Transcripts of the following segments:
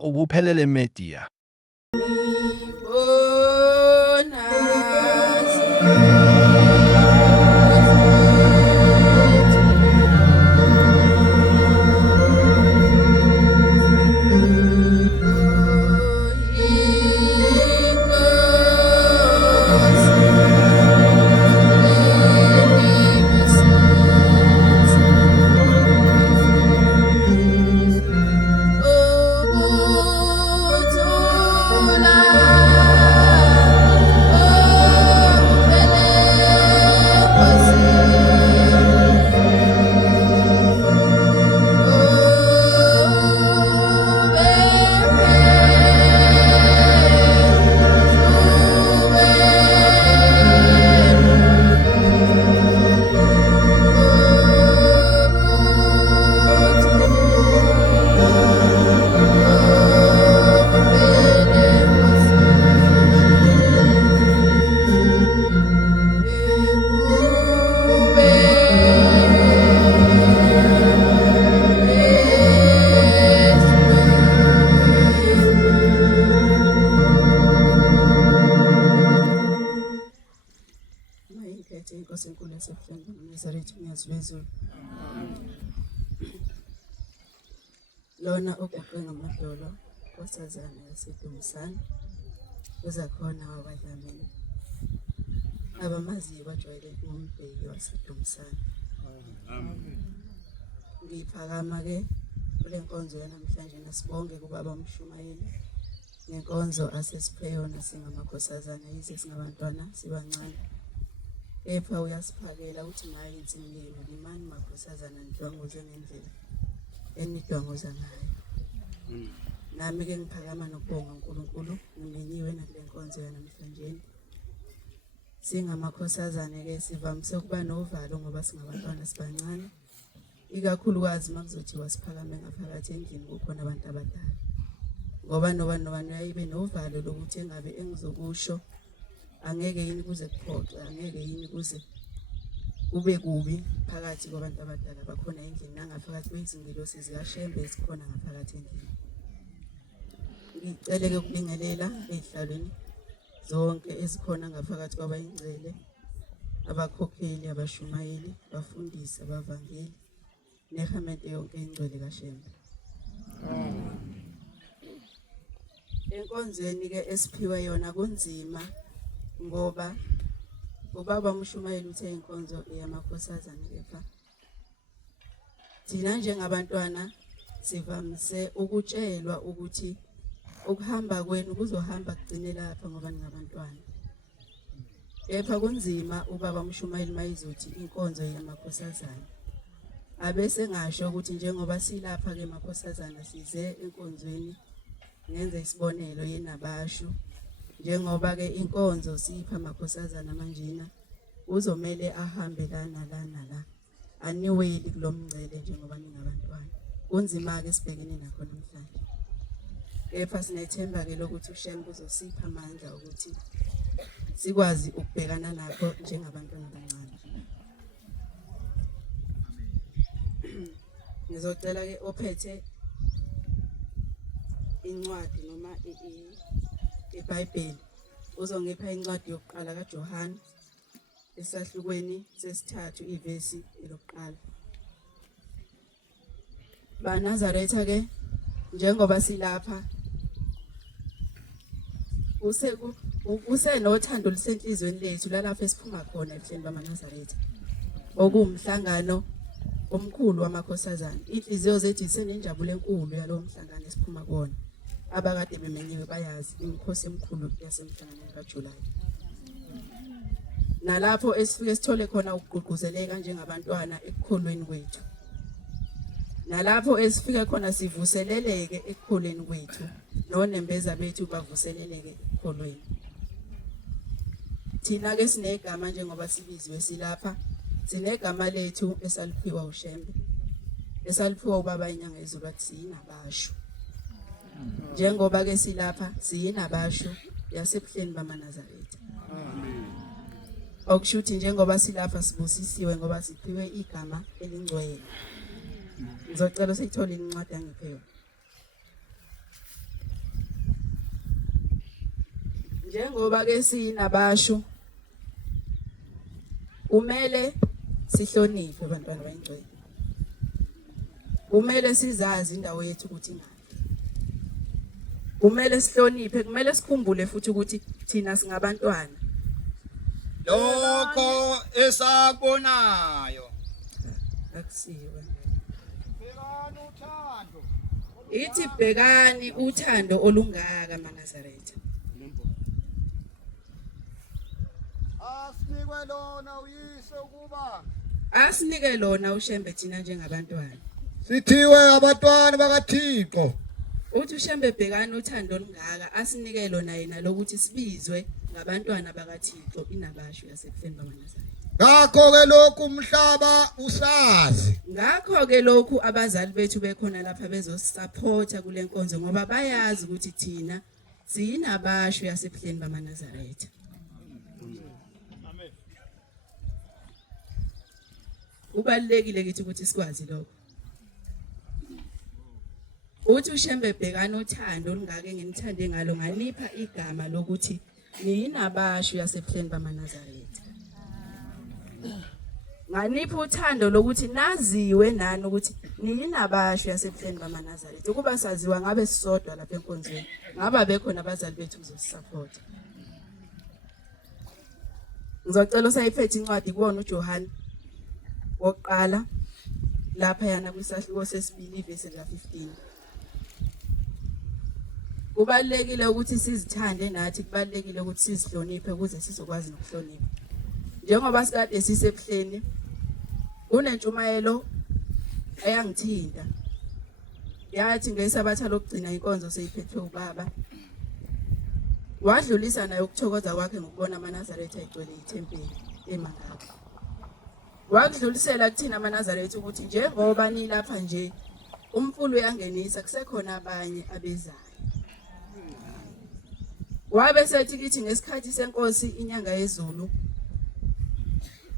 ubuphelele media. Inkosi enkulu yasebuhlungu uNazaretha uMnyazi wezulu. Lona ogoqwe ngamadolo nkosazana yaseDumisane uzakhona wabadlamini abamaziyo bajwayele umbheki waseDumisane. Ngiphakama-ke kule nkonzo yanamhlanje nasibonge kubaba uMshumayeli nenkonzo asesiphe yona singamakhosazana yize singabantwana sibancane. Kepha uyasiphakela uthi naye insini yenu nimani makhosazana nidwanguze ngendlela enidwanguza ngayo. Nami-ke ngiphakama nokubonga uNkulunkulu ngimenyiwe nakule nkonzo yanamhlanje. Singamakhosazane-ke sivamise ukuba novalo ngoba singabantwana sibancane, ikakhulukazi makuzothiwa siphakame ngaphakathi endlini kukhona abantu abadala, ngoba nobani uyayibe novalo lokuthi engabe engizokusho angeke yini kuze kuphoxe, angeke yini kuze kube kubi phakathi kwabantu abadala bakhona endlini nangaphakathi kwezingilosi zikaShembe esikhona ngaphakathi endlini. Ngicele-ke ukubingelela ey'hlalweni zonke ezikhona ngaphakathi kwabayingcele, abakhokheli, abashumayeli, abafundisi, abavangeli nehamente yonke ingcwele kaShembe. Enkonzweni-ke esiphiwe yona kunzima ngoba ubaba uMshumayeli uthe inkonzo eyamakhosazana, kepha thina njengabantwana sivamise ukutshelwa ukuthi ukuhamba kwenu kuzohamba kugcine lapha ngoba ningabantwana. Kepha kunzima ubaba uMshumayeli mayizothi inkonzo yamakhosazana abese ngasho ukuthi njengoba silapha-ke makhosazana size enkonzweni ngenze isibonelo yenabashu. Njengoba-ke inkonzo sipha amakhosazana manjena uzomele ahambe la nala aniweli kulo mngcele njengoba ningabantwana. Kunzima-ke sibhekene nakho namhlanje, kepha sinethemba-ke lokuthi uShembe uzosipha amandla ukuthi sikwazi ukubhekana nakho njengabantwana abancane. Ngizocela-ke ophethe incwadi noma iBhayibheli uzongipha incwadi yokuqala kaJohane esahlukweni sesithathu ivesi elokuqala. BaNazaretha-ke njengoba silapha usenothando lusenhlizweni lethu lalapho esiphuma khona ebuhleni bamaNazaretha, okuwumhlangano omkhulu wamakhosazana. Inhliziyo zethu isenenjabulo enkulu yalowo mhlangano esiphuma kuwona. Abakade bemenyiwe bayazi imikhosi emikhulu yasemhlanganweni kaJulayi. Nalapho esifike sithole khona ukugqugquzeleka njengabantwana ekukholweni kwethu. Nalapho esifike khona sivuseleleke ekukholweni kwethu nonembeza bethu bavuseleleke ekukholweni. Thina-ke sinegama njengoba sibiziwe silapha, sinegama lethu esaliphiwa uShembe, esaliphiwa ubaba inyanga yezulu athi siyinabashu. Njengoba-ke silapha siyinabashu yasebuhleni bamaNazaretha. Okusho ukuthi njengoba silapha sibusisiwe ngoba siphiwe igama elingcwele. Ngizocela usithole incwadi angiphiwe. njengoba ke sinabasho kumele sihloniphe abantwana bayingcwele. Kumele sizazi indawo yethu ukuthi ngaphi. Kumele sihloniphe, kumele sikhumbule futhi ukuthi thina singabantwana. Lokho esakubonayo Akusiwe. bhekani uthando Ithi bhekani uthando olungaka maNazaretha. asinikwe lona uyise ukuba Asinike lona uShembe thina njengabantwana. sithiwe abantwana bakaThixo. Uthi uShembe bhekani uthando olungaka asinike lona yena lokuthi sibizwe ngabantwana bakaThixo inabasho yasebufeni bamaNazaretha. Ngakho ke lokhu umhlaba usazi. Ngakho ke lokhu abazali bethu bekhona lapha bezosupporta kule nkonzo ngoba bayazi ukuthi thina siyinabasho yasebufeni bamaNazaretha. Kubalekile kithi ukuthi sikwazi lokho. Uthi uShembe bhekani uthando olungaka enginithande ngalo nganipha igama lokuthi niyinabasho yasebufeni bamaNazaretha. Nganipha uthando lokuthi naziwe nani ukuthi niyinabasho yasebufeni bamaNazaretha. Ukuba saziwa ngabe sisodwa lapha enkonzweni. Ngaba bekhona abazali bethu kuzosisupport. Ngizocela usayiphethe incwadi kuwona uJohane wokuqala lapha yana kwisahluko sesibili ivesi la15. Kubalekile ukuthi sizithande nathi, kubalekile ukuthi sizihloniphe ukuze sizokwazi nokuhlonipha. Njengoba sikade sisebuhleni kunentshumayelo eyangithinta. Yathi ngesabatha lokugcina inkonzo seyiphethwe ubaba. Wadlulisa naye ukuthokoza kwakhe ngokubona amaNazaretha egcwele ithempeli eMangabe. Wakudlulisela kuthina amaNazaretha ukuthi njengoba nilapha nje umfulu uyangenisa kusekhona abanye abezayo. Wabe sethi kithi ngesikhathi senkosi inyanga yezulu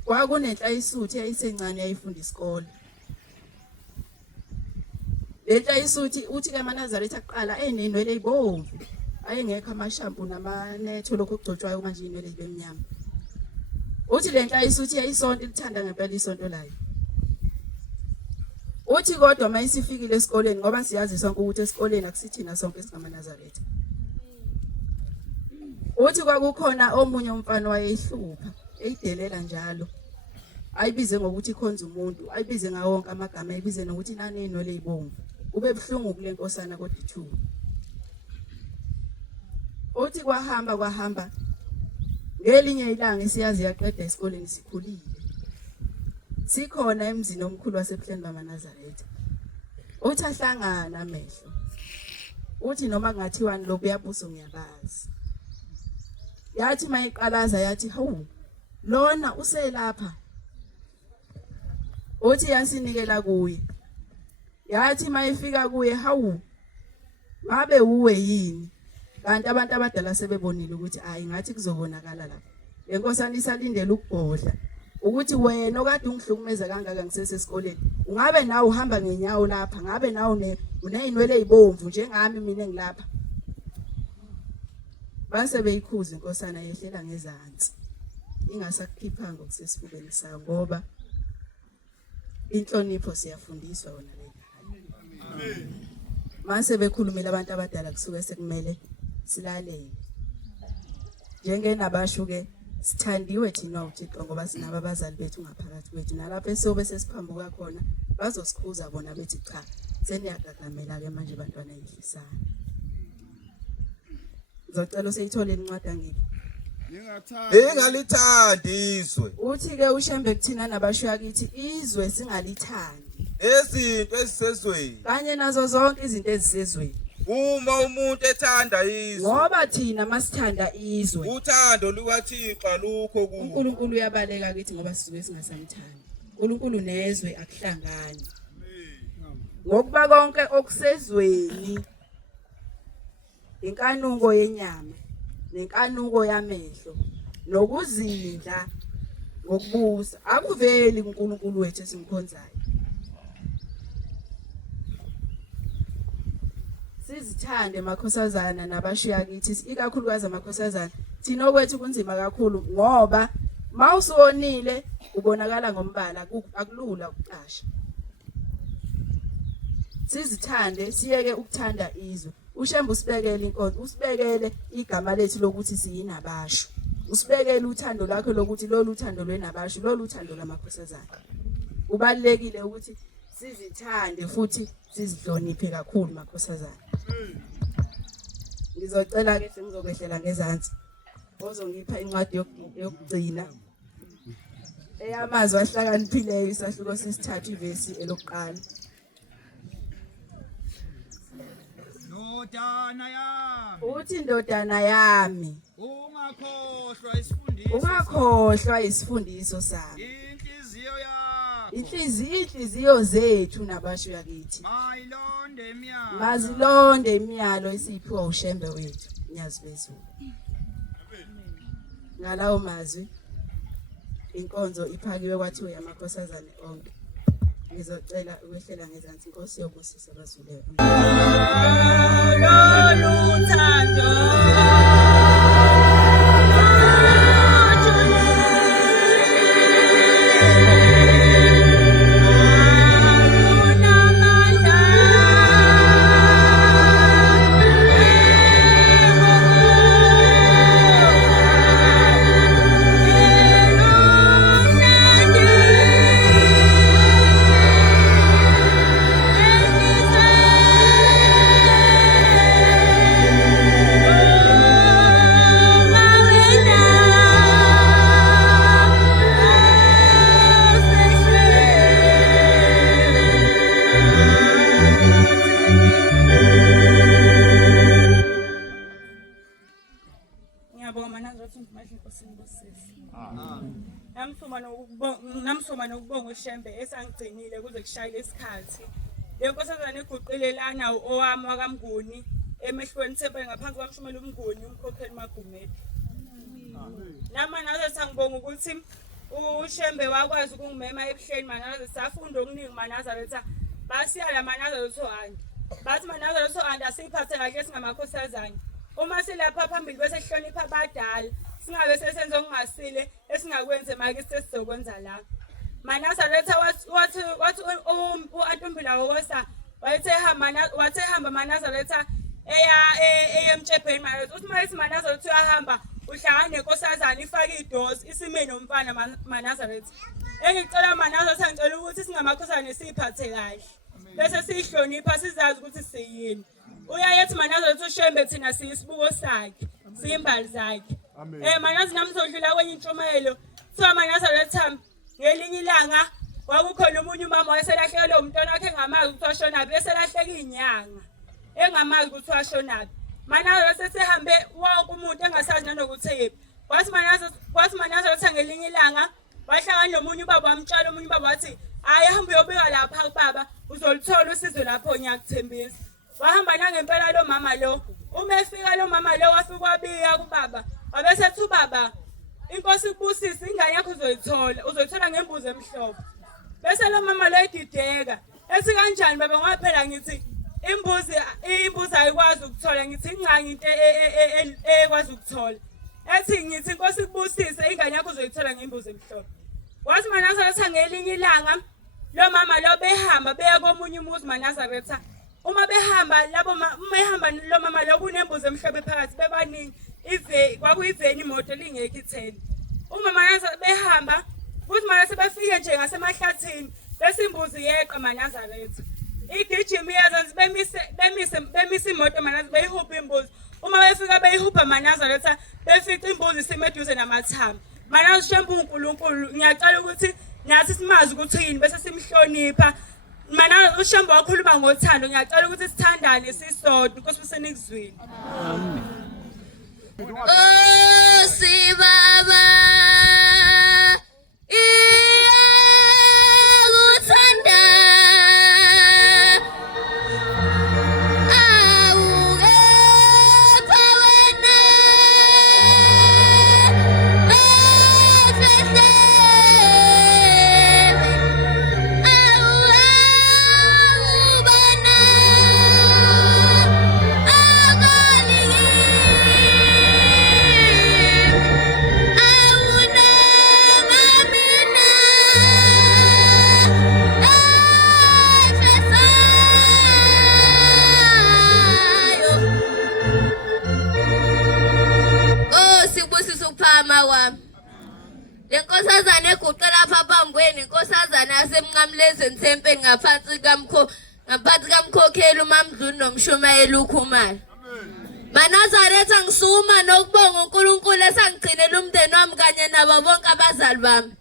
kwakunenhla isuthi eyayisencane yayifunda isikole. Lenhla isuthi uthi ke amaNazaretha aqala enenwele ezibomvu ayengekho amashampu namanetho lokho kugcotshwayo manje inwele ezibemnyama. Uthi lenhla isuthi yayisonto lithanda ngempela isonto layo. Uthi kodwa mayisifikile esikoleni ngoba siyazi sonke ukuthi esikoleni akusithina sonke singamaNazaretha. Uthi kwakukhona omunye umfana wayehlupha eyidelela njalo. Ayibize ngokuthi ikhonza umuntu, ayibize ngawo wonke amagama, ayibize nokuthi nani inwele ezibomvu. Ube buhlungu kule nkosana kodwa ithuba. Uthi kwahamba ngelinye ilanga siyazi yaqeda esikoleni sikhulile. Sikhona emzini omkhulu wasebuhleni bamaNazaretha. Uthi ahlangana amehlo. Uthi noma kungathiwani lo buyabuso ngiyabazi. Yathi mayiqalaza yathi hawu lona uselapha. Uthi yasinikela kuye. Yathi mayifika kuye hawu ngabe uwe yini? Kanti abantu abadala sebebonile ukuthi hayi ngathi kuzobonakala lapha. Lenkosana isalindele ukubhodla ukuthi wena okade ungihlukumeza kangaka ngisesesikoleni ungabe nawe uhamba ngenyawo lapha, ngabe nawe uneyinwele ezibomvu njengami mina engilapha. Base beyikhuza inkosana yehlela ngezantsi. Ingasakukhiphanga ngokusesifubeni sayo ngoba inhlonipho siyafundiswa wona le. Amen. Mase bekhulumela abantu abadala kusuke sekumele silalele. Njengenabasho ke sithandiwe thina uThixo ngoba sinaba abazali bethu ngaphakathi kwethu nalapha esobe sesiphambuka khona bazosikhuza bona bethi cha seniyagagamela ke manje bantwana ehlisana. Ngizocela useyithole incwadi angithi. Engalithandi izwe. Uthi ke uShembe kuthina nabasho yakithi izwe singalithandi. Ezinto ezisezweni. Kanye nazo zonke izinto ezisezweni. Uma umuntu ethanda izwe. Ngoba thina masithanda izwe. Uthando lukaThixo alukho kuwo. uNkulunkulu uyabaleka kithi ngoba sisuke singasamthandi. uNkulunkulu nezwe akuhlangani. Ngokuba konke okusezweni inkanuko yenyama nenkanuko yamehlo nokuzindla ngokubusa akuveli kuNkulunkulu wethu esimkhonzayo. Sizithande makhosazana nabashiya kithi ikakhulukazi amakhosazana. Thina okwethu kunzima kakhulu ngoba mawusonile ubonakala ngombala akulula ukuqasha. Sizithande siyeke ukuthanda izwe. uShembe usibekele inkonzo, usibekele igama lethu lokuthi siyinabasho. Usibekele uthando lakho lokuthi lolu uthando lwenabasho, lolu uthando lamakhosazana. Kubalekile ukuthi sizithande futhi sizihloniphe kakhulu makhosazana. Ngizocela ke sengizokwehlela ngezansi. Ozongipha incwadi yokugcina. Eyamazwi ahlakaniphileyo isahluko sesithathu ivesi elokuqala. Ndodana yami, Uthi ndodana yami, ungakhohlwa isifundiso. Isifundiso sami. Inhliziyo yakho Inhliziyo zethu nabasho yakithi. mayilonde imiyalo. Mazilonde imiyalo esiphiwa uShembe wethu, Nyazi bezulu. Ngalawo mazwi inkonzo iphakiwe kwathiwe amakhosazane onke. Ngizocela ukwehlela ngezansi Inkosi yobusisa abazulelo. Namsoma nokubonga uShembe esangigcinile kuze kushayile isikhathi. Le nkosazana iguqilelana owami wakamnguni emehlweni thembe ngaphansi kwamshumela umnguni umkhokheli Magumede. Nama nazo sangibonga ukuthi uShembe wakwazi ukungimema ebuhleni manaza safunda okuningi manaza letha basiya la manaza lothohanda. Bathi manaza lothohanda asiphathe kahle singamakhosazana. Uma silapha phambili bese sihlonipha abadala. Singabe sesenza okungasile esingakwenze manje sesizokwenza la. Manasa letha wathi uAntombila wokosa wathe hamba Manasa letha eya emtshebheni manje. Uthi manje Manasa letha uyahamba uhlangana nenkosazana ifaka idosi isime nomfana Manasa letha. Engicela Manasa sangicela ukuthi singamakhosana siphathe kahle. Bese sihlonipha sizazi ukuthi siyini. Uyayethi Manasa letha uShembe thina siyisibuko sakhe, siyimbali zakhe. Manazi namsodlula kwenye intshumayelo kuthiwa Manasa letha ngelinye ilanga kwakukhona umunye umama wayeselahlekelwe umntwana wakhe engamazi ukuthi washonaphi, eselahleka inyanga engamazi ukuthi washonaphi. Manasa sesehambe wonke umuntu engasazi nanokuthi yephi. Kwathi Manasa letha ngelinye ilanga wahlangana nomunye ubaba wamtshela omunye ubaba wathi hayi hamba uyobika lapha kubaba uzolithola usizo lapho ngiyakuthembisa. Wahamba nangempela lo mama lo. Uma efika lo mama lo wafika wabika kubaba. Wabesethi ubaba Inkosi ikubusise ingane yakho uzoyithola ngembuzi emhlophe. Bese lo mama lo edideka ethi kanjani baba ngoba phela ngithi imbuzi ayikwazi ukuthola, ngithi ingane into ekwazi ukuthola. Ethi ngithi Inkosi ikubusise ingane yakho uzoyithola ngembuzi emhlophe. Wathi Manasa letha ngelinye ilanga lo mama lo behamba beya komunye umuzi Manasa letha. Uma behamba lo mama lo kunembuzi emhlophe phakathi bebaningi. Kwakuyiveni imoto lingekho itheni. Uma Manasa behamba futhi Manasa befike nje ngasemahlathini bese imbuzi yeqa Manasa letha. Igijima iyazenza bemise imoto Manasa beyihupha imbuzi. Uma befika beyihupha Manasa letha befica imbuzi simeduze namathambo. Manasa Shembe uNkulunkulu ngiyacela ukuthi nathi simazi ukuthi yini bese simhlonipha. Manasa uShembe wakhuluma ngothando, ngiyacela ukuthi sithandane sisodwa Inkosi usenikuzwini. Amen. Oh Sibaba iyakuthanda awukepha wena befehle awubana ukuphakama kwami. Le nkosazana eguqela lapha phambi kwenu inkosazana yasemnqamlezweni thempeni ngaphansi kamkhokheli uMamdluli nomshumayeli uKhumalo. Manazaretha ngisuma nokubonga uNkulunkulu esangigcinela umndeni wami kanye nabo bonke abazali bami.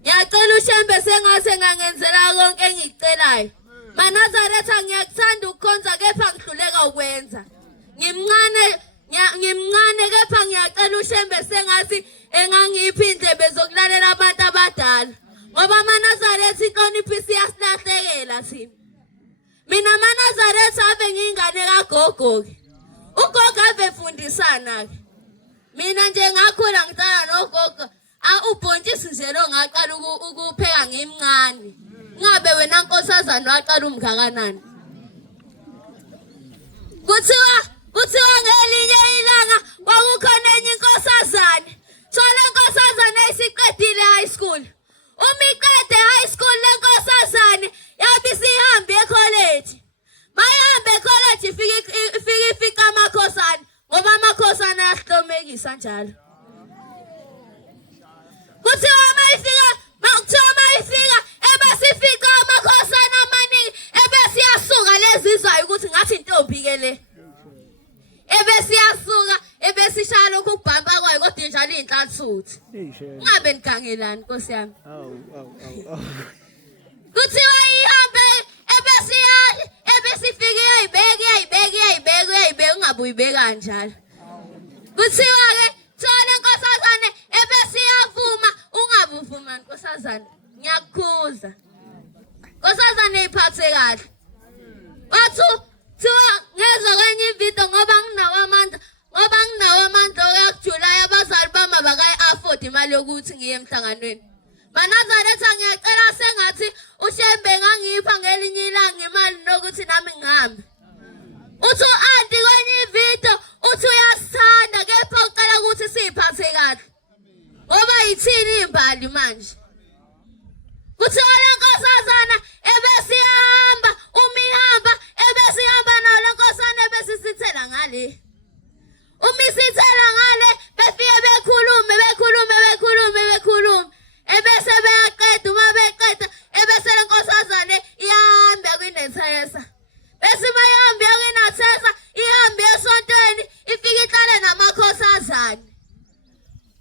Ngiyacela uShembe sengase ngangenzela konke engicelayo. Manazaretha ngiyakuthanda ukukhonza kepha ngihluleka ukwenza. Ngimncane kepha ngiyacela uShembe sengathi engangiphi indlebe zokulalela abantu abadala. Ngoba Manazaretha inhlonipho siyasilahlekela thina. Mina Manazaretha ave ngiyingane kagogo-ke. Ugogo ave fundisana ke. Mina nje ngakhula ngicala nogogo ubhontshisi nje lo ngaqala ukupheka ngimncane. Ngabe wena nkosazana waqala umngakanani. Kuthiwa ngelinye ilanga kwakukhona enye inkosazana. Thola inkosazana esiqedile high school. Uma iqede high school le nkosazana yabe isihambe ecollege. Mayambe ecollege ifika amakhosana ngoba amakhosana ayahlomekisa njalo. Kuthiwa mayifika ebesifika amakhosana amaningi ebesiyasuka lezizwayo ukuthi ngathi intombi ke le. Ebesiyasuka ebesishaya lokhu ukubhamba kwayo kodwa njalo inhlathuthi. Ngabe nigangelani Nkosi yami? Kuthiwa ihambe ebesifika iyayibeka ungabe uyibeka njalo. Kuthiwa ke thola inkosazana ebesiyavuma ungabe uvuma nkosazana. Ngiyakukhuza. Nkosazana iphathe kahle. Thiwa ngezwe kwenye ividiyo ngoba nginawo amandla okuJulayi abazali bami abakayi-afford imali yokuthi ngiye emhlanganweni. Manazaretha ngiyacela sengathi uShembe ngangipha ngelinye ilanga imali nokuthi nami ngihambe. Uthi u-anti kwenye ividiyo uthi uyasithanda kepha ucela ukuthi siyiphathe kahle. Ngoba yithini imbali manje? Kuthiwa le nkosazana ebesihamba umihamba ebesihamba nayo le nkosana ebesisithela ngale. Umisithela ngale befike bekhulume. Ebese beyaqeda uma beqeda ebese le nkosazana ihambe kwinethesa. Bese mayihambe kwinethesa ihambe esontweni ifike ihlale namakhosazana.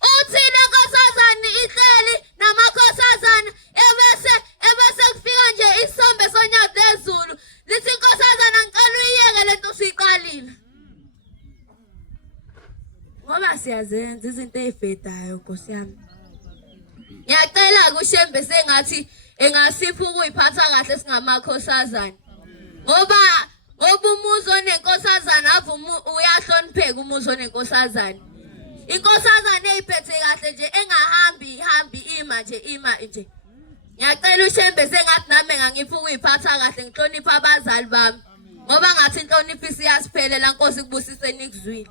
Uthi le nkosazana ihleli namakhosazana ebese kufika nje isombe sonyawo lezulu lithi inkosazana ngicela uyiyeke lento usiqalile. Ngoba siyazenza izinto ezifedayo Nkosi yami. Ngiyacela kuShembe sengathi engasipha ukuyiphatha kahle singamakhosazana. Ngoba umuzi onenkosazana uyahlonipheka umuzi onenkosazana. Inkosazana eyiphethe kahle nje ihambi ima nje. Ngiyacela uShembe sengathi nami ngangipha ukuyiphatha kahle ngihlonipha abazali bami. Ngoba ngathi inhlonipho isiyasiphelela Nkosi kubusise nikuzwile.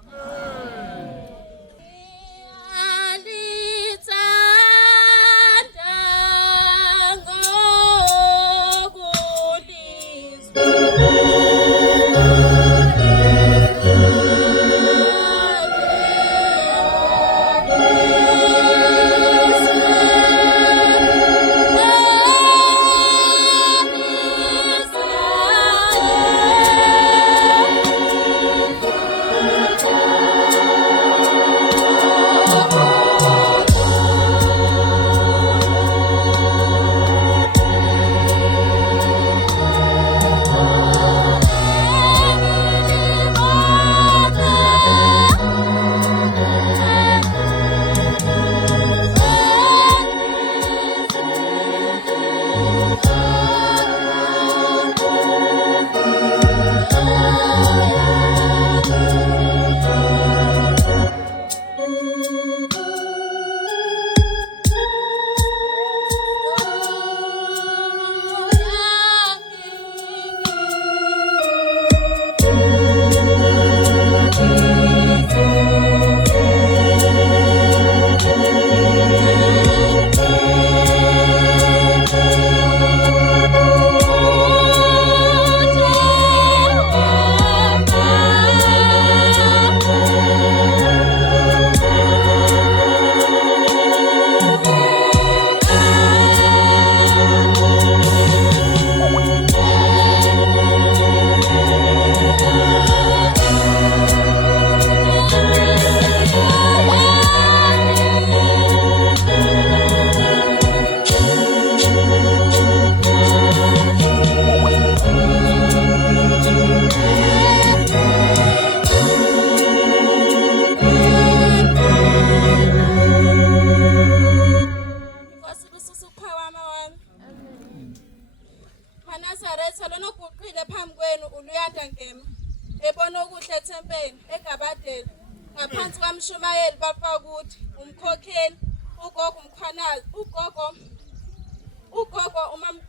eMkhokheni eGabadela ngaphansi kwaMshumayeli Bafakuthi umkhokheli ugogo Mkhwanazi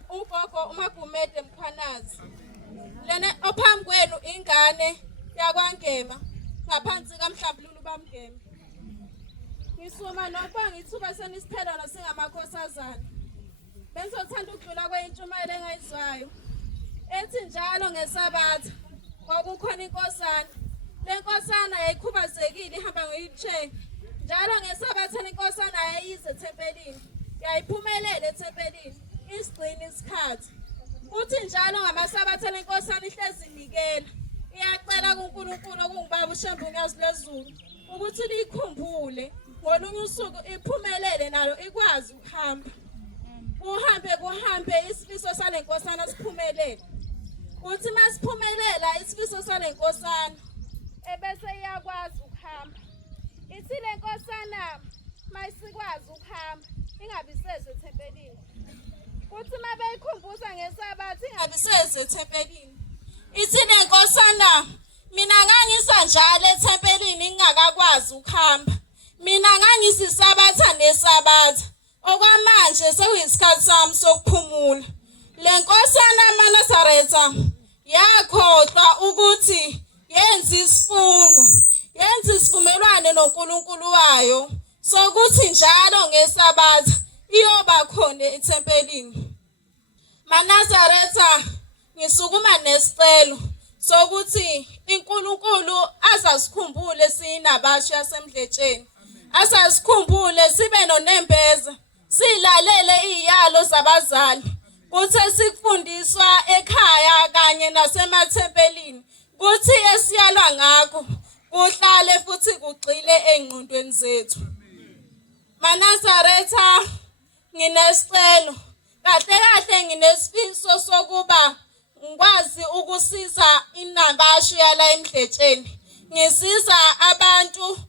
ugogo uMagumede Mkhwanazi. Lena ophambi kwenu ingane yakwaNgema ngaphansi kaMhlambululu baMgema. Ngisuma nokuba ngithuba senisithela nosingamakhosazana. Bengizothanda ukudlula kweyintshumayelo engayizwayo ethi njalo ngeSabatha kwakukhona inkosana. Le nkosana yayikhubazekile ihamba nge-wheelchair. Njalo ngeSabatha lenkosana yayize ethempelini, yayiphumelela ethempelini isigcina isikhathi. Kuthi njalo ngamaSabatha lenkosana ihlezi inikela, iyacela kuNkulunkulu okungubaba uShembukazi lwezulu ukuthi liyikhumbule ngolunye usuku iphumelele nalo ikwazi ukuhamba. Kuhambe isifiso sale nkosana siphumelele. Kuthi masiphumelela isifiso sale nkosana ebese iyakwazi ukuhamba. Ithi le nkosana mayisikwazi ukuhamba ingabi seze ethempelini. Kuthi mabeyikhumbuza ngeSabatha ingabi seze ethempelini. Ithi le nkosana mina ngangisa njalo ethempelini ngingakakwazi ukuhamba. Mina ngangisisabatha neSabatha. Okwamanje sekuyisikhathi sami sokuphumula. Le nkosana yaManazaretha yakhohlwa ukuthi yenza isivumelwano noNkulunkulu wayo sokuthi njalo ngeSabatha iyoba khona ethempelini. Manazaretha ngisukuma nesicelo sokuthi uNkulunkulu azasikhumbule sinabasha yasemdletsheni. Asasikhumbule sibe nonembeza, silalele iziyalo zabazali. Kuthi sikufundiswa ekhaya kanye nasemathempelini. Kuthi esiyalwa ngakho kuhlale futhi kugxile engqondweni zethu. Manazaretha nginesicelo. Kahle nginesifiso sokuba ngikwazi ukusiza inabasha yala emdletsheni. Ngisiza abantu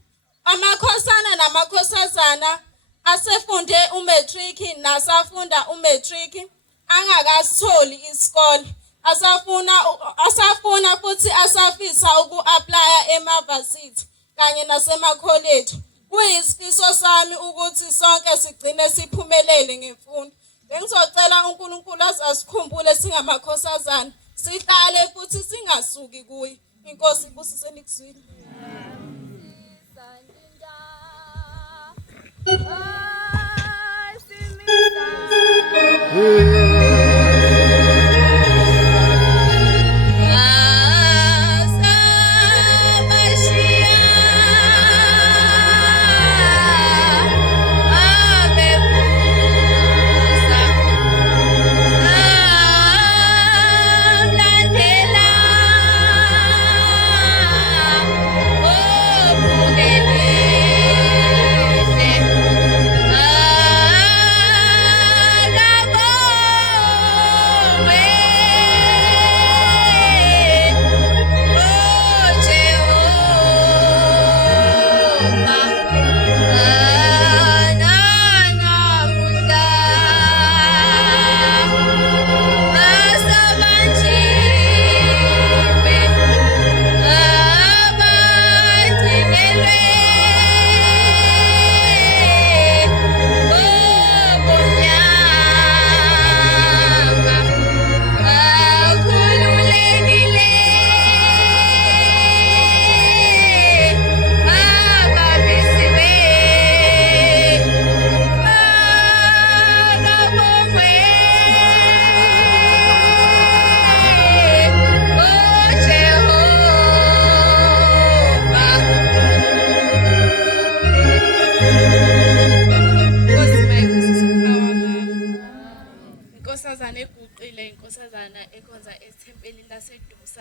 amakhosana namakhosazana asefunde umatric nasafunda umatric angakasitholi isikole. Asafuna futhi asafisa uku-applya ema-varsity kanye nasema-college. Kuyisifiso sami ukuthi sonke sigcine siphumelele ngemfundo. Bengizocela uNkulunkulu azasikhumbule singamakhosazana, sihlale futhi singasuki kuye. Inkosi ibusise nikuzwile.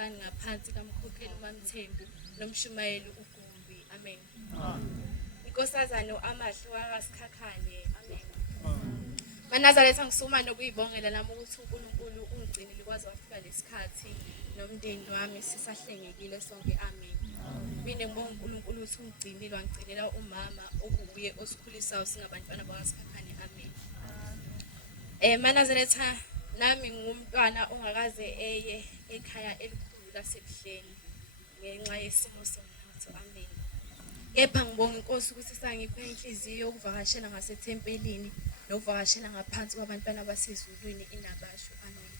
Ngaphansi kaMkhokheli uMamthembu noMshumayeli uGumbi. Amen. Inkosazana uAmahle wakaSikhakhane. Amen. Manazaretha ngisuma nokuyibongela nami ukuthi uNkulunkulu ungigcinile kwaze wafika lesikhathi nomndeni wami sisahlengekile sonke. Amen. Mina ngibonga uNkulunkulu ukuthi ungigcinile wangigcinela umama okubuye osikhulisayo singabantwana bakaSikhakhane. Amen. Manazaretha nami ngumntwana ongakaze eye ekhaya elikhulu laseBuhleni ngenxa yesimo somnotho. Kepha ngibonga inkosi ukuthi sangipha inhliziyo yokuvakashela ngasethempelini nokuvakashela ngaphansi kwabantwana basezulwini inabasho. Amen.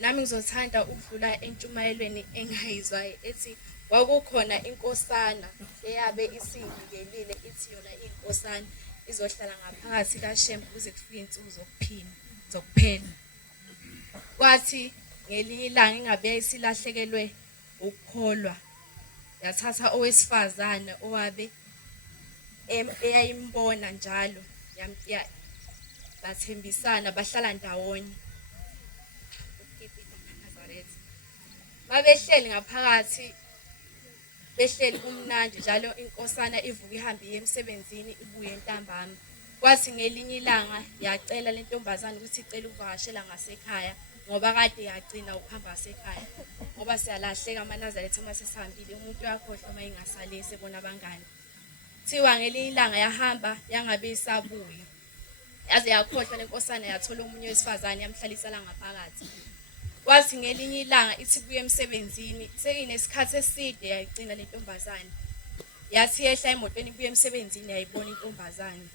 Nami ngizothanda ukudlula entshumayelweni engayizwayo ethi kwakukhona inkosana eyabe isingikelile ithi yona inkosana izohlala ngaphakathi kaShembe kuze kufike insuku zokuphela. Kwathi ngelinye ilanga ingabe isilahlekelwe ukukholwa yathatha owesifazane owabe eyayimbona njalo bathembisana bahlala ndawonye. Babehleli ngaphakathi behleli kumnandi njalo inkosana ivuka ihambe emsebenzini ibuye ntambama. Kwathi ngelinye ilanga yacela le ntombazane ukuthi icela ukuvakashela ngasekhaya ngoba kade yagcina ukuhamba ngasekhaya ngoba siyalahleka amaNazaretha masesihambile umuntu uyakhohlwa uma ingasale sebona abangani. Thiwa ngelinye ilanga yahamba yangabe isabuya yaze yakhohlwa le nkosana yathola umunye wesifazane yamhlalisa la ngaphakathi. Kwathi ngelinye ilanga ithi kuye emsebenzini sekuyinesikhathi eside yayigcina le ntombazane. Yathi yehla emotweni kuye emsebenzini yayibona intombazane.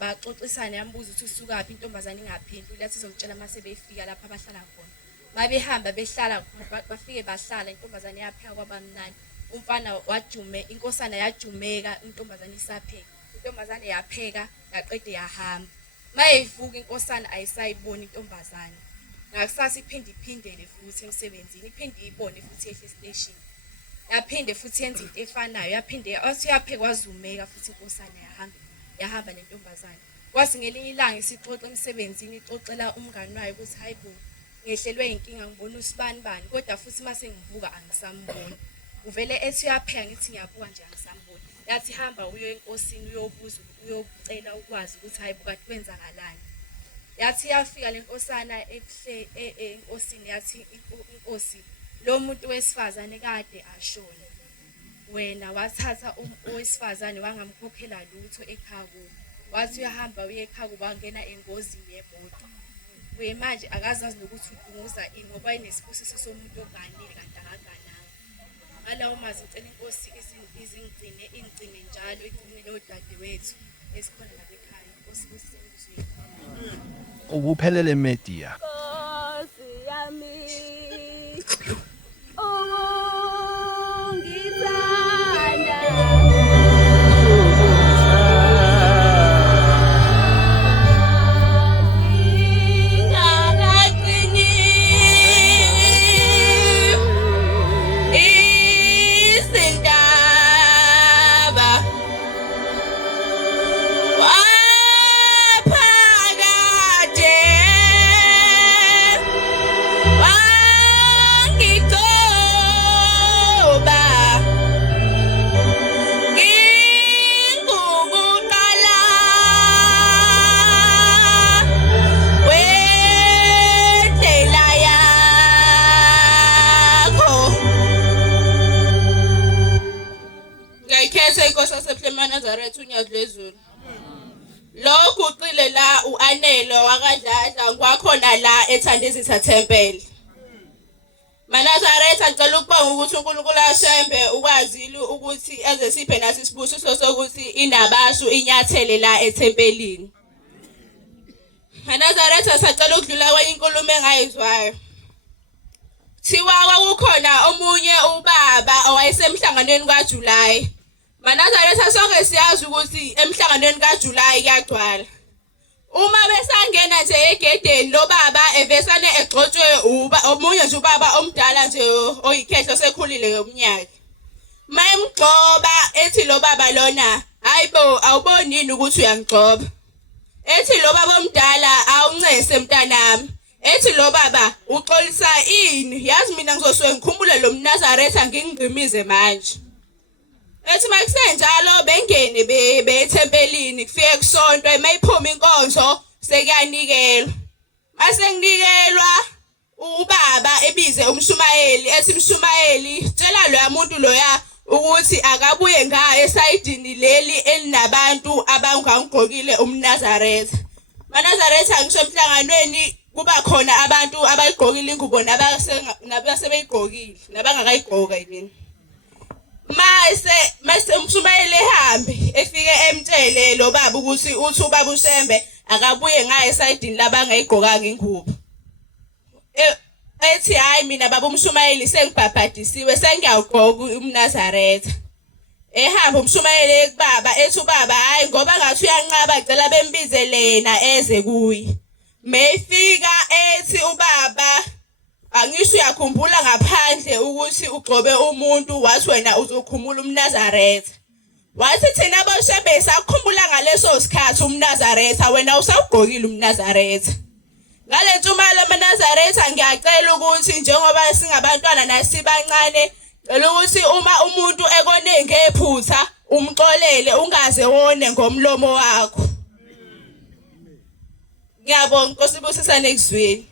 Baxoxisana yambuza ukuthi usukaphi intombazane ingaphenduli yathi izomtshela mase befika lapha abahlala khona. Mabehamba behlala khona bafike bahlala intombazane yapheka kwabamnandi. Umfana wajume inkosana yajumeka intombazane isapheka. Intombazane yapheka yaqede yahamba. Mayevuka inkosana ayisayibona intombazane. Ngakusasa iphindele futhi emsebenzini iphinde ibone futhi ehle station. Yaphinde futhi yenza into efanayo yaphinde athi yapheka wazumeka futhi inkosana yahamba le ntombazane. Kwathi ngelinye ilanga isixoxa emsebenzini ixoxela umngani wayo ukuthi hayibo ngehlelwe inkinga ngibona usibani bani kodwa futhi mase ngivuka angisamboni. Uvele ethi uyapheka ngithi ngiyabuka nje angisamboni. Yathi hamba uyo enkosini uyobuza uyocela ukwazi ukuthi hayibo kade kwenzakalani. Yathi yafika le nkosana enkosini yathi inkosi lo muntu wesifazane kade ashona. Wena wathatha owesifazane wangamkhokhela lutho ekhaya. Wathi uyahamba uye ekhaya wangena engozini yemoto. Kuye manje akazazi nokuthi udunguza ini ngoba inesibusiso somuntu oganile kanti akagananga. Ngalawo mazi ngicela inkosi ingcine njalo igcine lo dadewethu esikhona lapha ekhaya. Inkosi kusizwe. Ubuphelele media. Nkosi yami Nazaretha unyazulezulu. Lo guqile la uanelo wakadladla ngwakhona la ethandizitha temple. Nazaretha ngicela ukubonga ukuthi uNkulunkulu aShembe ukwazile ukuthi eze siphe nathi isibusiso sokuthi inabasho inyathele la etempelini. Nazaretha sacela ukudlula kwenye inkulumo engayizwayo. Thiwa kwakukhona omunye ubaba owayesemhlanganweni kaJuly. Nazaretha sonke siyazi ukuthi emhlanganweni kaJuly kuyagcwala. Uma besangena nje egedeni lo baba evesane egxotshwe omunye nje ubaba omdala nje oyikhehlo sekhulile ngomnyaka. Mayemgcoba ethi lo baba lona hayibo awubonini ukuthi uyangigcoba. Ethi lo baba omdala awuncese mntanami. Ethi lo baba uxolisa ini yazi mina ngizosuke ngikhumbule lo mNazaretha ngingqimize manje. Ethi makusenjalo bengene bethempelini kufike kusonto mayiphuma inkonzo sekuyanikelwa. Mase nginikelwa ubaba ebize umshumayeli ethi mshumayeli tshela lo yamuntu loya ukuthi akabuye ngayo esayidini leli elinabantu abangangqokile umNazaretha. MaNazaretha ngisho emhlanganweni kuba khona abantu abayigqokile ingubo nabasebeyigqokile nabangakayigqoka yini. mase umshumayeli ehambe efike emtshele lo baba ukuthi uthi ubaba uShembe akabuye ngaye esayidini labangayigqokanga ingubo. Ethi hayi mina baba umshumayeli sengibhabhadisiwe sengiyawugqoka umNazaretha. Ehamba umshumayeli kubaba ethi ubaba hayi ngoba ngathi uyanqaba cela bembize lena eze kuyi. Mayifika ethi ubaba angisho uyakhumbula ngaphandle ukuthi ugcobe umuntu wathi wena uzokhumula umNazaretha. Wathi thina aboShembe sakhumbula ngaleso sikhathi umNazaretha wena usawugqokile umNazaretha. Ngale ntshumayelo amaNazaretha ngiyacela ukuthi njengoba singabantwana nasibancane cela ukuthi uma umuntu ekone ngephutha umxolele ungaze wone ngomlomo wakho. Ngiyabonga Nkosi ibusisane ekuzweni.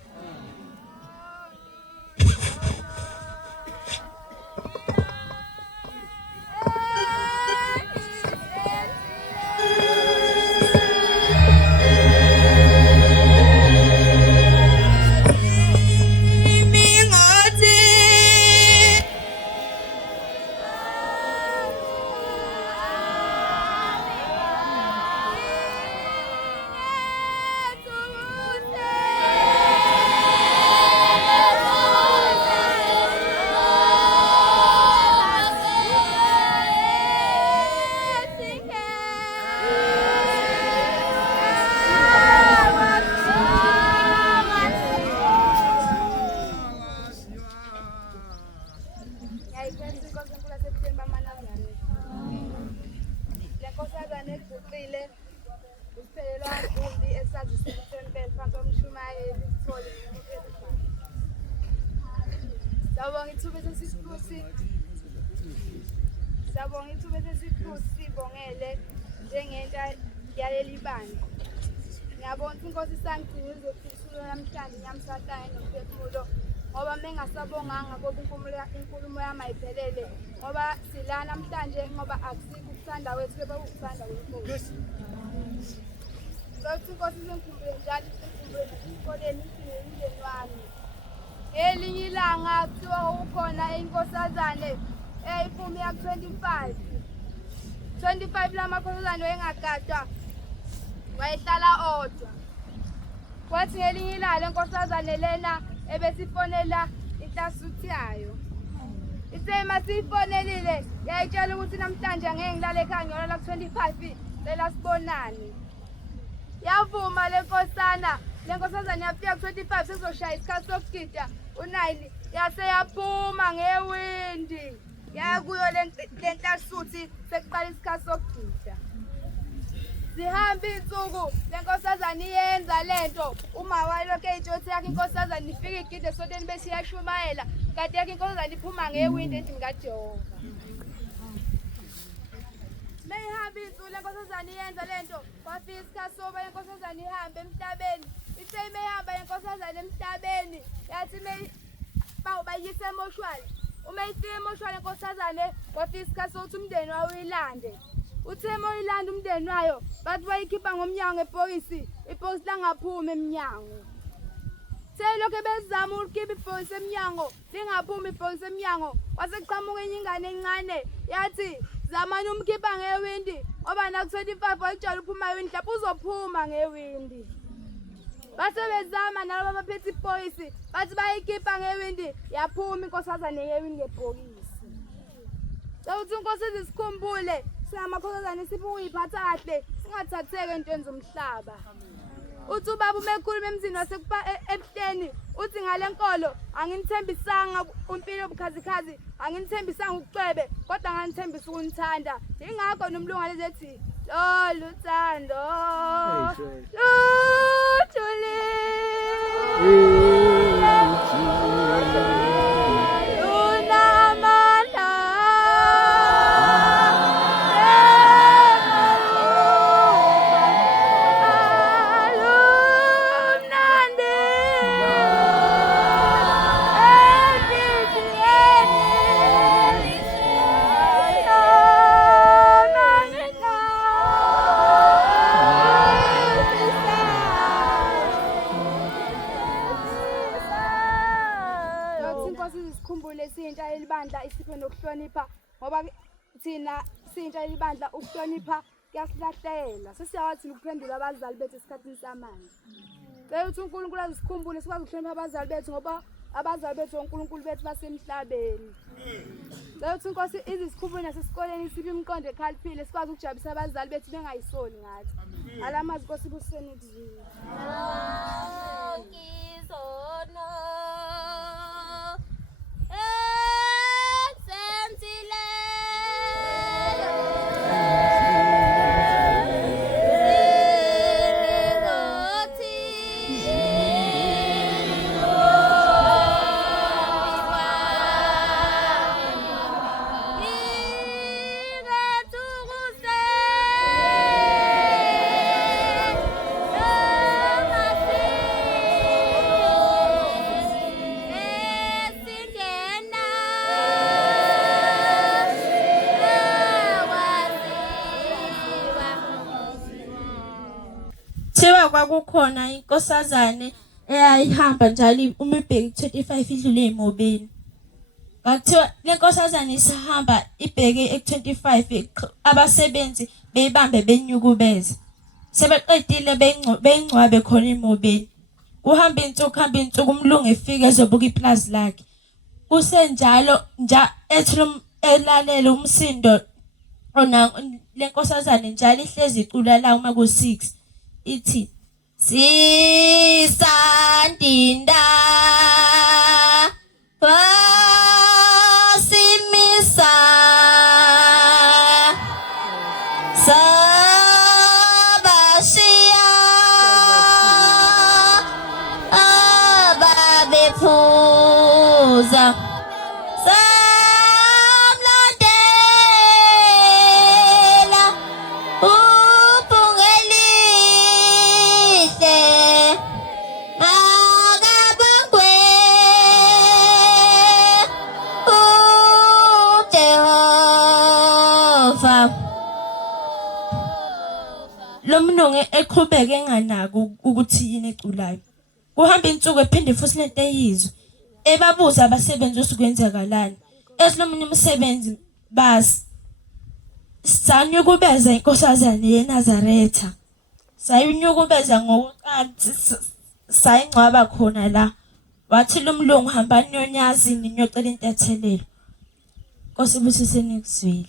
Sabonga ithuba lesiphuthi sibongele njengenta yaleli bandla. Ngiyabona inkosi isangigcina izophithula namhlanje nyamsatane nomphefumulo ngoba mengasabonganga ngoba inkulumo yami ayiphelele ngoba sila namhlanje ngoba akusikho ukuthanda wethu kepha ukuthanda kwenkosi. Sokuthi inkosi izongikhumbule njalo isikhumbule esikoleni umndeni wami. Elinye ilanga kuthiwa ukhona inkosazane iphuma ya 25 lamakhosazane wayengagadwa wayehlala odwa. Kwathi ngelinye ilanga inkosazane lena ebesifonela intasuthi yayo. Ithe masifonelile yayitshela ukuthi namhlanje ngeke ngilale ekhaya ngiyolala ku25 lela sibonane. Yavuma lenkosana lenkosazane yafika ku25 sezoshaya isikhathi sokugida u9 yase yaphuma ngewindi yakuyo lentasuthi sekuqala isikhathi sokugida. Zihamba insuku lenkosazane iyenza lento uma wayilokho eyitshothe yakhe inkosazane ifika igide esoteni bese iyashumayela kanti yakhe inkosazane iphuma ngewindi endini kaJehova. Meyihamba insuku lenkosazane iyenza lento kwafika isikhathi soba inkosazane ihambe emhlabeni. Ithe imehamba inkosazane emhlabeni yathi bayise emoshwali. Uma ifika emoshwali inkosazane kwafika isikhathi sokuthi umndeni wayo uyilande. Uthe moyilanda umndeni wayo bathi bayikhipha ngomnyango ebhokisi langaphumi eminyango. Lokho bezama ukukhipha ibhokisi eminyango lingaphumi ibhokisi eminyango wasekuqhamuka enye ingane encane yathi zamani umkhipha ngewindi ngoba naku25 wayitshela uphuma ngewindi lapho uzophuma ngewindi. Base bezama nalabo abaphethe ibhokisi bathi bayikhipha ngewindi yaphuma inkosazane ngewindi ngebhokisi. Sokuthi inkosi isikhumbule singamakhosazane sibuyiphatha kahle singathatheke entweni zomhlaba. Uthi ubaba umekhuluma emzini wasekupa ebuhleni uthi ngale nkolo anginithembisanga impilo obukhazikhazi anginithembisanga ukucwebe kodwa nganithembisa ukunithanda. Ingakho nomlungu lezi ethi lo luthando thina sintsha libandla ukuhlonipha kuyasihlahlela. Sesiyakwazi ukuphendula abazali bethu esikhathini samanje. Cela ukuthi uNkulunkulu asikhumbule sikwazi ukuhlonipha abazali bethu ngoba abazali bethu oNkulunkulu bethu basemhlabeni. Cela ukuthi inkosi izisikhumbule nasesikoleni siphe imiqondo ekhaliphile sikwazi ukujabulisa abazali bethu bengayisoli ngathi. Alamazi inkosi ibuseni kuzini. Kwakukhona inkosazane eyayihamba njalo uma ibheke 25 idlule ezimobeni. Kwathiwa le nkosazane isahamba ibheke 25 abasebenzi beyibambe benyukubeza. Sebeqedile beyingcwabe khona ezimobeni. Uhamba insuku umlungu efika ezobuka iplazi lakhe. Kusenjalo elalela umsindo ona le nkosazane njalo ihlezi icula la uma ku6 ithi Sisandinda Vasimisa Sabashia Ababepuza Lomnungu eqhubeka enganaki ukuthi yini eculayo. Kuhamba insuku ephinde futhi lento eyizwe. Ebabuza abasebenzi usukwenzakalani. Esilomnye umsebenzi basi sanyukubeza inkosazane yeNazaretha. Sayunyukubeza ngokuqanti sayingcwaba khona la. Wathi lomlungu hamba nyonyazini nyocela intethelelo. Nkosi busise nikuzwile.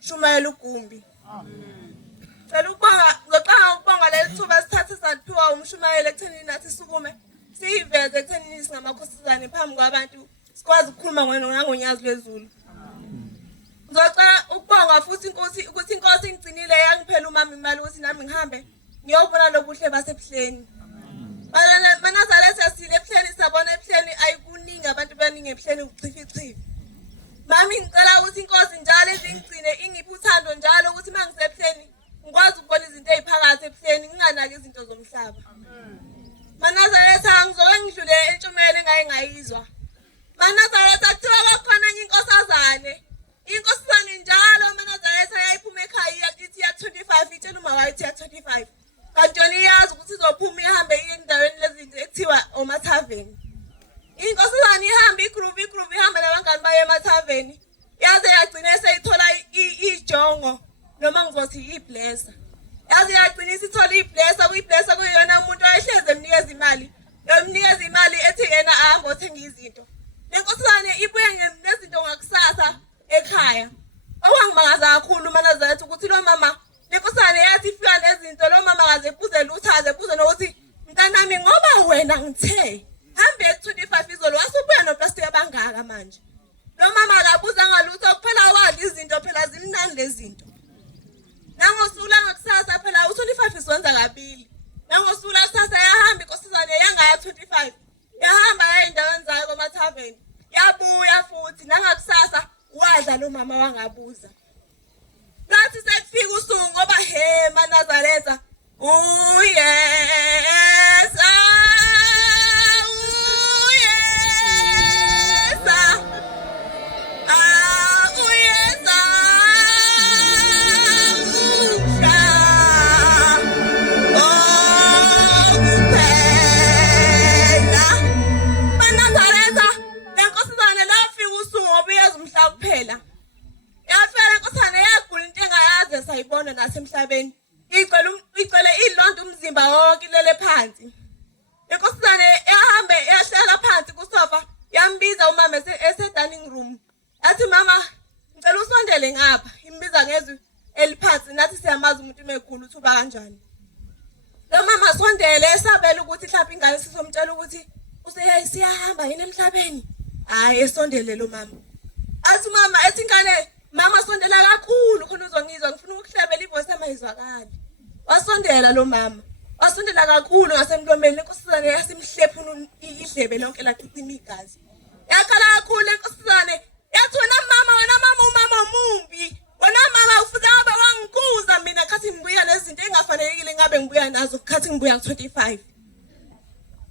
Shumayela uGumbi. Cela ngicela ukubonga leli thuba sithathe sathiwa umshumayela ekuthenini nathi sukume siveze ekuthenini singamakhosazane phambi kwabantu sikwazi ukukhuluma ngonyazi lwezulu. Ngicela ukubonga futhi ukuthi inkosi ingcinile yangiphela umama imali ukuthi nami ngihambe ngiyobona lobuhle basebuhleni. Manazaretha sile ebuhleni sabona ebuhleni ayikuningi abantu baningi ebuhleni uchifichifi. Mami ngicela ukuthi inkosi njalo ezingigcine ingiphe uthando njalo ukuthi mangisebuhleni ngikwazi ukubona izinto eziphakathi ebuhleni nginganaki izinto zomhlaba. Manazaretha ngizoke ngidlule entshumela engayizwa. Manazaretha kuthiwa kwakhona enye inkosazane. Inkosazane njalo Manazaretha yayiphuma ekhaya yakithi ya 25 itshela uma wayithi ya 25. Kanti yona iyazi ukuthi izophuma ihambe endaweni lezinto ekuthiwa omathaveni. Inkosazane ihamba igroove ihamba nabangani bayo emathaveni. Yaze yagcina seyithola ijongo noma ngizothi iblesser. Yaze yagcina isithola iblesser kuyiblesser kuyona umuntu oyehleze emnikeza imali. Yomnikeza imali ethi yena ahamba othenga izinto. Lenkosazane ibuye nezinto ngakusasa ekhaya. Okwangimangaza kakhulu Manazaretha ukuthi lo mama lenkosazane yathi ifika nezinto lo mama akaze ebuze lutho azebuze nokuthi mntanami ngoba wena ngithe hambe ku25 izolo wasubuya noplastic abangaka manje. Lo mama akabuza ngalutho kuphela wadla izinto phela zimnandi lezinto. Nangosula ngakusasa phela u25 isonza kabili. Nangosula kusasa yahamba inkosazane yangaya 25. Yahamba endaweni zayo komathaveni. Yabuya futhi nangakusasa wadla lo mama wangabuza. Lathi sekufika usuku ngoba he Manazaretha uyesa kuphela. Yafela inkosazane yagula into engayazi sayibona nasemhlabeni. Igcwele ilonda umzimba wonke lele phansi. Inkosazane yahambe yahlala phansi kusofa yambiza umama ese-dining room. Yathi mama ngicela usondele ngapha. Imbiza ngezwi eliphansi nathi siyamazi umuntu mekhulu uthi uba kanjani. Lo mama sondele esabela ukuthi mhlawumbe ingane sizomtshela ukuthi siyahamba yini emhlabeni. Hayi esondele lo mama. Athi mama ethi ngane mama sondela kakhulu khona uzongizwa ngifuna ukuhlebela ivoice amayizwakali. Wasondela lo mama. Wasondela kakhulu ngasemlomeni lenkosazane yasimhlephuna idlebe lonke lachithima igazi. Yakhala kakhulu lenkosazane yathi wena mama umama omumbi. Wena mama ufuna ngabe wangikuza mina khathi ngibuya lezinto engafanelekile ngabe ngibuya nazo khathi ngibuya ku25.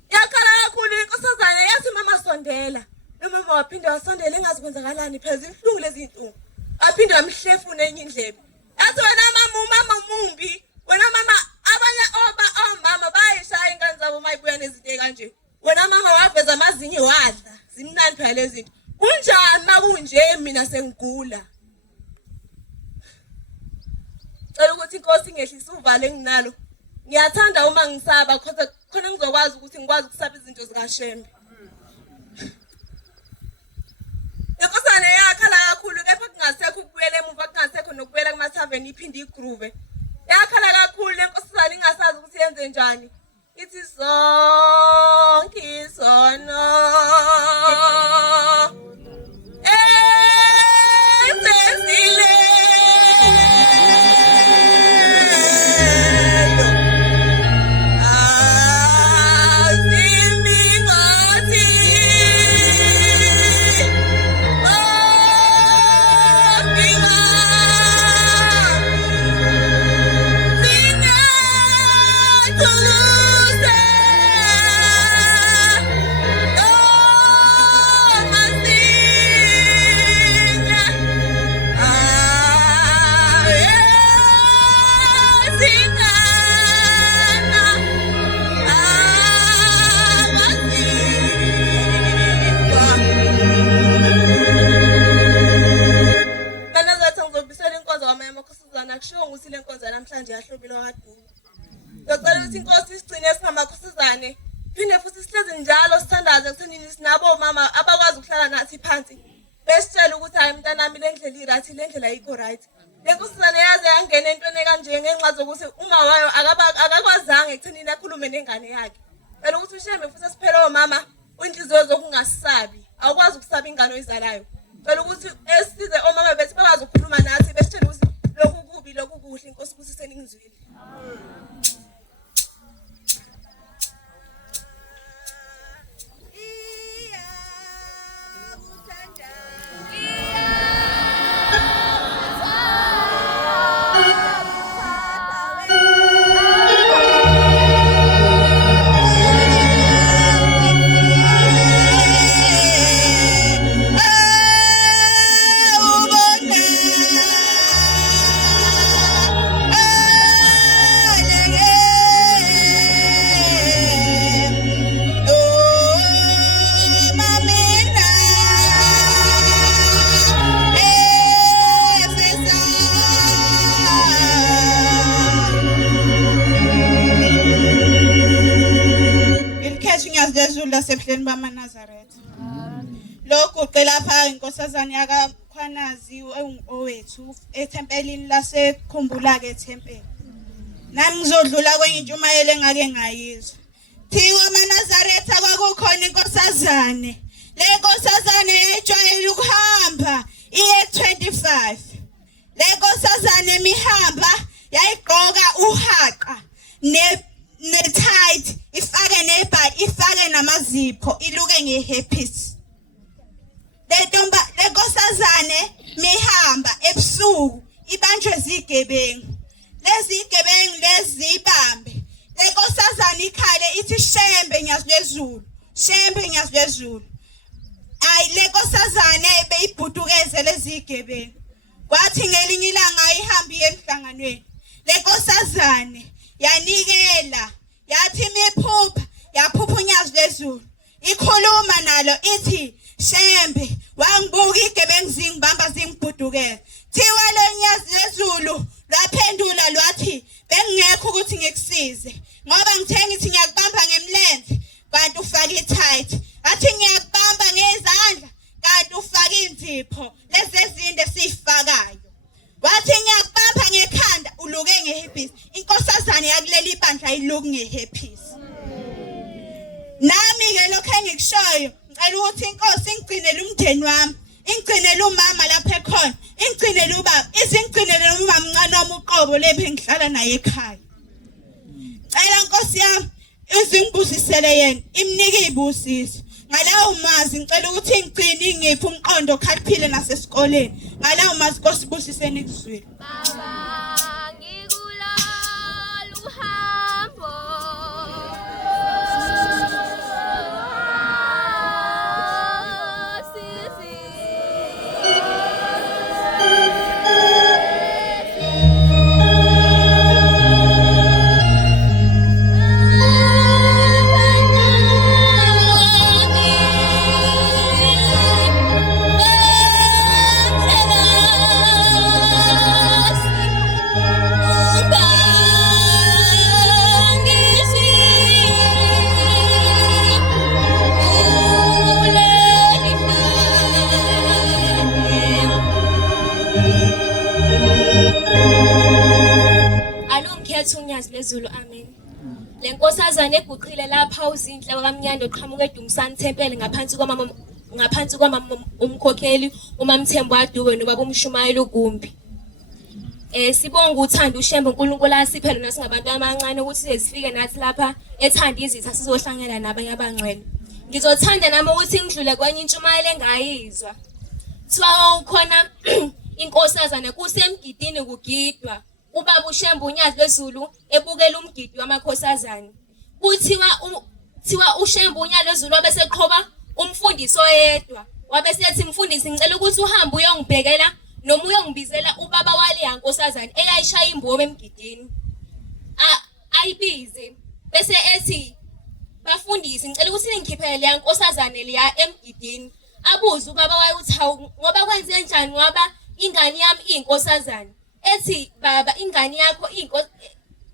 Yakhala kakhulu lenkosazane yathi mama sondela. Lo mama waphinda wasondela engazi kwenzakalani pheze inhlungu lezi inhlungu. Waphinda wamhlefuna enye indlebe. Yathi wena umama omumbi. Wena mama abanye omama bayishaya ingane zabo mayibuya nezinto kanje. Wena mama waveza amazinyo wadla. Zimnandi phela lezi zinto. Kunjani makunje mina sengigula. Cela ukuthi inkosi ingehlisa uvalo enginalo. Ngiyathanda uma ngisaba khona ngizokwazi ukuthi ngikwazi ukusaba izinto zikaShembe. Inkosazane yakhala kakhulu kepha kungasekho ukubuyela emuva kungasekho nokubuyela kumathaveni iphinde igroove. Yakhala kakhulu lenkosazane ingasazi ukuthi yenze njani. Ithi sonke isono ezenzile akushiwo ukuthi le nkonzo namhlanje yahlobile wadumo. Ngicela ukuthi inkosi isigcine singamakhosazane. Phinde futhi sihlezi njalo sithandaze ekuthenini sinabo mama abakwazi ukuhlala nathi phansi. Besitshela ukuthi hayi mntanami le ndlela irathi le ndlela ayikho right. Le nkosazane yaze yangena entweni kanje ngenxa zokuthi uma wayo akakwazanga ekuthenini akhulume nengane yakhe. Phela ukuthi uShembe futhi siphele mama inhliziyo zokungasabi. Awukwazi ukusaba ingane oyizalayo. Phela ukuthi esize omama bethu bakwazi ukukhuluma nathi besitshela ukuthi lokhu kuhle inkosi ukuthi seningizwile. Lasebuhleni bamaNazaretha. Lokhu qelapha inkosazana yakaKhwanazi owethu ethempelini lasekhumbula ke ethempeli. Nami ngizodlula kwenye intshumayelo engake ngayizwa. Thiwa amaNazaretha kwakukhona inkosazane. Le nkosazane ejwayele ukuhamba iye 25. Le nkosazane emihamba yayigqoka uhaqa ne-tight ifake nebhali ifake namazipho iluke ngehairpiece. Le nkosazane mihamba ebusuku ibanjwe zigebengu. Lezi igebengu lezi ibambe. Le nkosazane ikhale ithi shembe ngiyazwezulu, shembe ngiyazwezulu. Ayi le nkosazane beyibhudukeze lezi igebengu. Kwathi ngelinye ilanga ihamba emhlanganweni. Le nkosazane yanikela yathi miphupha yaphupha unyazi lezulu ikhuluma nalo ithi shembe wangibuka igebengu zingibamba zingibhudukela. Thiwa lo nyazi lezulu laphendula lwathi bengekho ukuthi ngikusize ngoba ngithe ngithi ngiyakubamba ngemlenze kanti ufaka i-tight. Athi ngiyakubamba ngezandla kanti ufaka inzipho lezi ezinde sifakayo. Wathi ngiyakubamba ngekhanda uluke ngehairpiece. Inkosazane yakuleli bandla iluke ngehairpiece. Nami ke lokho engikushoyo ngicela ukuthi inkosi ingcinele umndeni wami, ingcinele umama lapha ekhona, ingcinele ubaba, izingcinele umama mncane wami uqobo lephe ngihlala naye ekhaya. Ngicela inkosi yami izingibusisele yena, imnike izibusiso. Ngalawo mazi ngicela ukuthi ingcini ingiphi umqondo okhaliphile nasesikoleni. Ngalawo mazi Nkosi busiseni ikuzwile. Baba ngikulala uhambo. Unyazi lezulu amen. Le nkosazane eguqile lapha uzinhle kwaMnyando qhamuka eDumisani Thempele ngaphansi kwamama umkhokheli uMamthembu Adube nobaba uMshumayeli uGumbi. Sibonga uthando uShembe uNkulunkulu asiphe lona singabantu abancane ukuthi sesifike nathi lapha ethanda izitha sizohlangana nabanye abangcwele. Ngizothanda nami ukuthi ngidlule kwenye intshumayelo engayizwa. Kuthiwa ukhona inkosazane kusemgidini kugidwa. Ubaba uShembe unyazi lezulu ebukela umgidi wamakhosazane. Kuthiwa uShembe unyazi lezulu wabese qhoba umfundisi oyedwa. Wabese ethi mfundisi ngicela ukuthi uhambe uyongibhekela noma uyongibizela ubaba wale yankosazane eyayishaya imbomo emgidini. Ayibize bese ethi bafundisi ngicela ukuthi ningikhiphele le yankosazane leya emgidini. Abuza ubaba waye uthi hawu ngoba kwenze njani ngoba ingane yami iyinkosazane. Ethi baba ingane yakho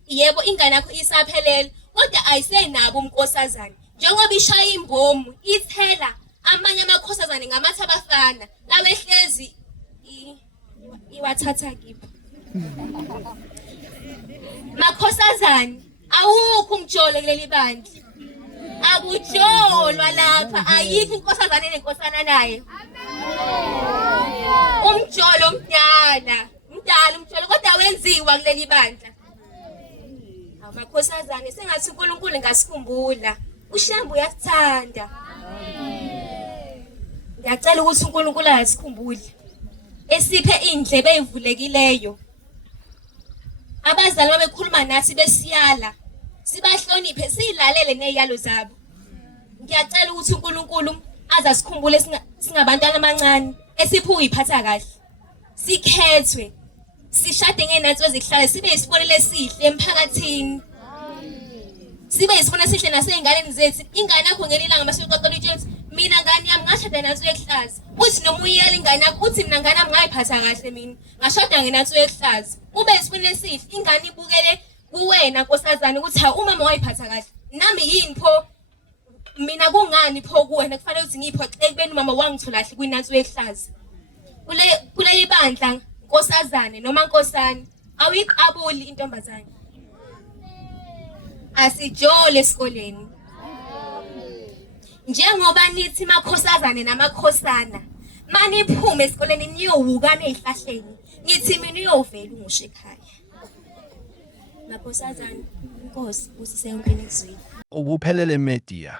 yebo ingane yakho isaphelele kodwa ayisenabo umnkosazane njengoba ishaya imbomu ithela amanye amakhosazane ngamathi abafana lawe hlezi iwathatha kiphi makhosazane awukho umjolo kuleli bandla akujolwa lapha ayikho inkosazane nenkosana naye umjolo mdala umjolo kodwa wenziwa kuleli bandla. Amakhosazane sengathi uNkulunkulu ngasikhumbula. uShembe uyasithanda. ngiyacela ukuthi uNkulunkulu asikhumbule esiphe indlebe ezivulekileyo abazali babekhuluma nathi besiyala sibahloniphe silalele neziyalo zabo ngiyacela ukuthi uNkulunkulu azasikhumbule singabantwana abancane esiphuka iphatha kahle sikhethwe sishade ngenathi ezihlale sibe isibonelo esihle emphakathini sibe isibonelo esihle naseyinganeni zethu ingane yakho ngelilanga masixoxela ukuthi mina ngani yami ngashada nathi ehlaza uthi noma uyiyala ingane yakho uthi mina ngane yami ngayiphatha kahle mina ngashada ngenathi ehlaza ube isibonelo esihle ingane ibukele kuwena nkosazana ukuthi ha umama wayiphatha kahle nami yini pho mina kungani pho kuwena kufanele ukuthi ngiphoxe ekubeni umama wangithola kahle kwinathi ehlaza kule ibandla nkosazane noma nkosana awuyiqabuli intombazane asijole esikoleni njengoba nithi makhosazane namakhosana maniphume esikoleni niyowukana ezihlahleni ngithi mina uyovela umusho ekhaya makhosazane inkosi usise yonke nezwi Ubuphelele Media.